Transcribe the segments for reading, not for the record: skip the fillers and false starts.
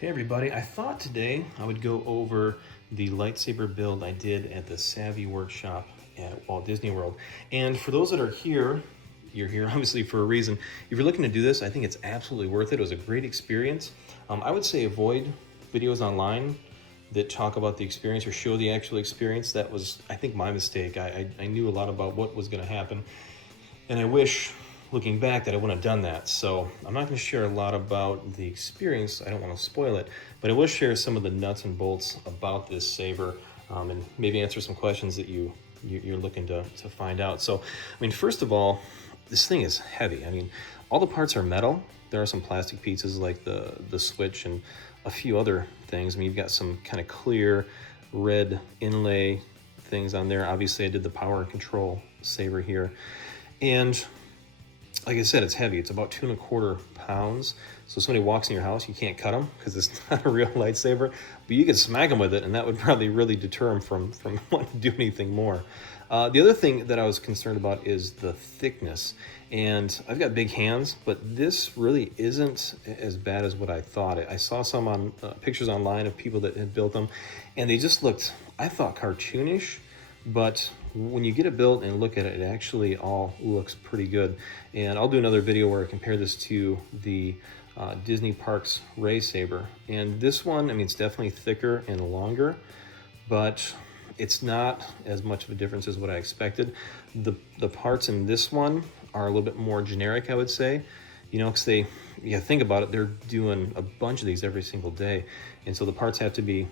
Hey everybody, I thought today I would go over the lightsaber build I did at the Savi workshop at Walt Disney World. And for those that are here, you're here obviously for a reason. If you're looking to do this, I think it's absolutely worth it. It was a great experience. I would say avoid videos online that talk about the experience or show the actual experience. That was, I think, my mistake. I knew a lot about what was going to happen, and I wish, looking back, that I wouldn't have done that. So I'm not going to share a lot about the experience. I don't want to spoil it, but I will share some of the nuts and bolts about this saber, and maybe answer some questions that you're looking to find out. So, I mean, first of all, this thing is heavy. I mean, all the parts are metal. There are some plastic pieces like the switch and a few other things. I mean, you've got some kind of clear red inlay things on there. Obviously, I did the power and control saber here. And like I said, it's heavy. It's about 2¼ pounds. So somebody walks in your house, you can't cut them because it's not a real lightsaber, but you could smack them with it, and that would probably really deter them from wanting to do anything more. The other thing that I was concerned about is the thickness. And I've got big hands, but this really isn't as bad as what I thought. I saw some on pictures online of people that had built them, and they just looked, I thought, cartoonish. But when you get it built and look at it, it actually all looks pretty good. And I'll do another video where I compare this to the Disney Parks Ray Saber. And this one, I mean, it's definitely thicker and longer, but it's not as much of a difference as what I expected. The parts in this one are a little bit more generic, I would say. You know, because think about it, they're doing a bunch of these every single day. And so the parts have to be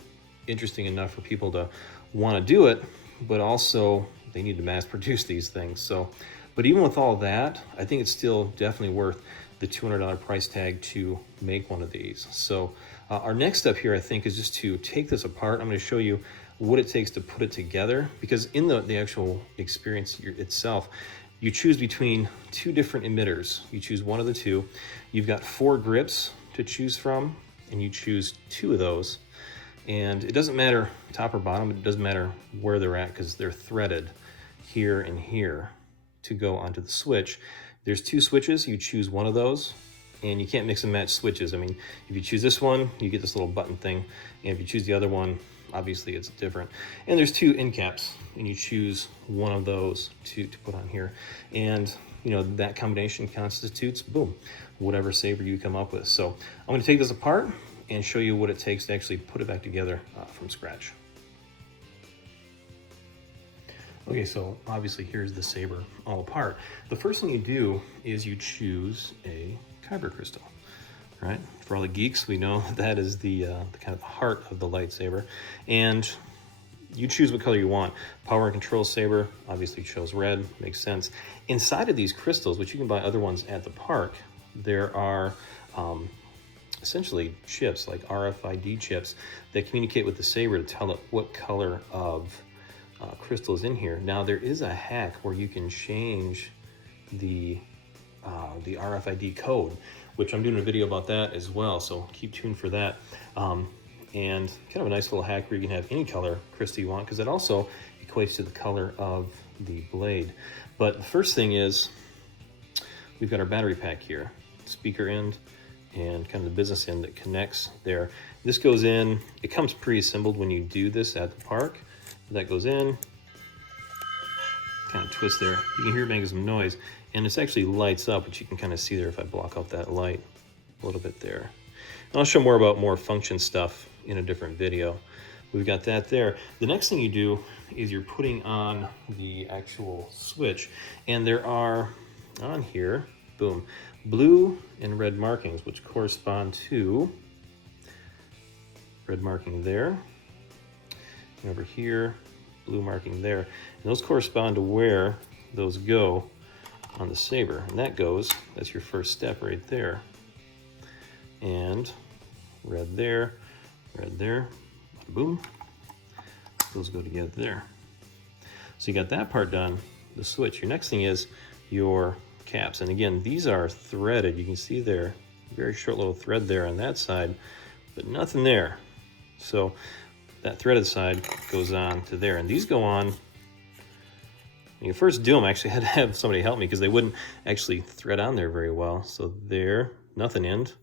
interesting enough for people to want to do it, but also they need to mass produce these things. So, but even with all that, I think it's still definitely worth the $200 price tag to make one of these. So our next step here, I think, is just to take this apart. I'm going to show you what it takes to put it together, because in the actual experience itself, you choose between two different emitters. You choose one of the two. You've got 4 grips to choose from, and you choose 2 of those. And it doesn't matter top or bottom, it doesn't matter where they're at because they're threaded here and here to go onto the switch. There's 2 switches, you choose one of those, and you can't mix and match switches. I mean, if you choose this one, you get this little button thing, and if you choose the other one, obviously it's different. And there's 2 end caps, and you choose one of those to put on here. And you know, that combination constitutes, boom, whatever saber you come up with. So I'm gonna take this apart and show you what it takes to actually put it back together from scratch. Okay, so obviously here's the saber all apart. The first thing you do is you choose a kyber crystal, right? For all the geeks, we know that is the kind of the heart of the lightsaber. And you choose what color you want. Power and control saber, obviously chose red, makes sense. Inside of these crystals, which you can buy other ones at the park, there are essentially chips, like RFID chips, that communicate with the saber to tell it what color of crystal is in here. Now, there is a hack where you can change the RFID code, which I'm doing a video about that as well, so keep tuned for that. And kind of a nice little hack where you can have any color crystal you want, because it also equates to the color of the blade. But the first thing is, we've got our battery pack here, speaker end, and kind of the business end that connects there. This goes in, it comes pre-assembled when you do this at the park. That goes in, kind of twist there. You can hear it making some noise, and it actually lights up, which you can kind of see there if I block out that light a little bit there. And I'll show more function stuff in a different video. We've got that there. The next thing you do is you're putting on the actual switch, and there are on here, boom, blue and red markings, which correspond to red marking there, and over here, blue marking there. And those correspond to where those go on the saber. And that goes, that's your first step right there. And red there, boom. Those go together there. So you got that part done, the switch. Your next thing is your caps. And again, these are threaded. You can see there, very short little thread there on that side, but nothing there. So that threaded side goes on to there. And these go on, when you first do them, I actually had to have somebody help me because they wouldn't actually thread on there very well. So there, nothing end,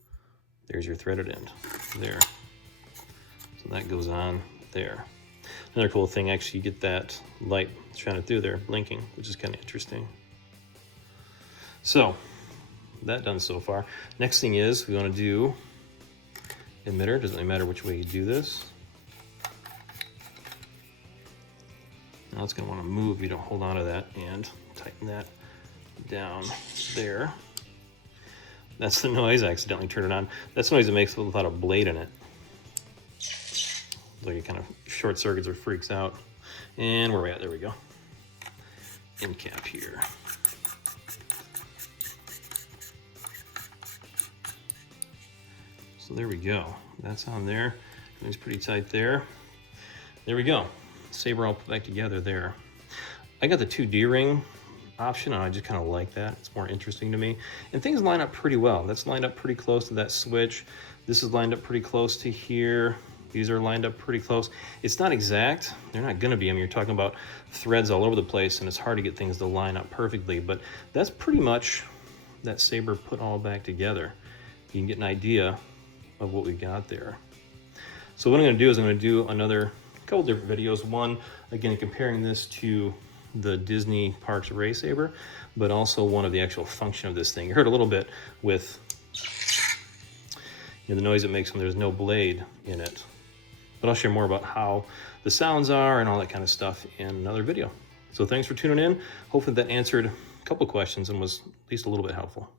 There's your threaded end there. So that goes on there. Another cool thing, actually, you get that light shining through there, blinking, which is kind of interesting. So, that done so far. Next thing is, we want to do emitter. Doesn't really matter which way you do this. Now it's going to want to move. You don't hold on to that, and tighten that down there. That's the noise. I accidentally turned it on. That's the noise that makes without a blade in it. So you kind of short circuits or freaks out. And where are we at? There we go. End cap here. So there we go. That's on there. Everything's pretty tight there. There we go. Saber all put back together there. I got the 2 D-ring option, and I just kind of like that. It's more interesting to me. And things line up pretty well. That's lined up pretty close to that switch. This is lined up pretty close to here. These are lined up pretty close. It's not exact. They're not going to be. I mean, you're talking about threads all over the place, and it's hard to get things to line up perfectly. But that's pretty much that saber put all back together. You can get an idea of what we got there. So what I'm going to do is I'm going to do another couple different videos. One, again, comparing this to the Disney Parks Ray Saber, but also one of the actual function of this thing. You heard a little bit with the noise it makes when there's no blade in it. But I'll share more about how the sounds are and all that kind of stuff in another video. So thanks for tuning in. Hopefully that answered a couple questions and was at least a little bit helpful.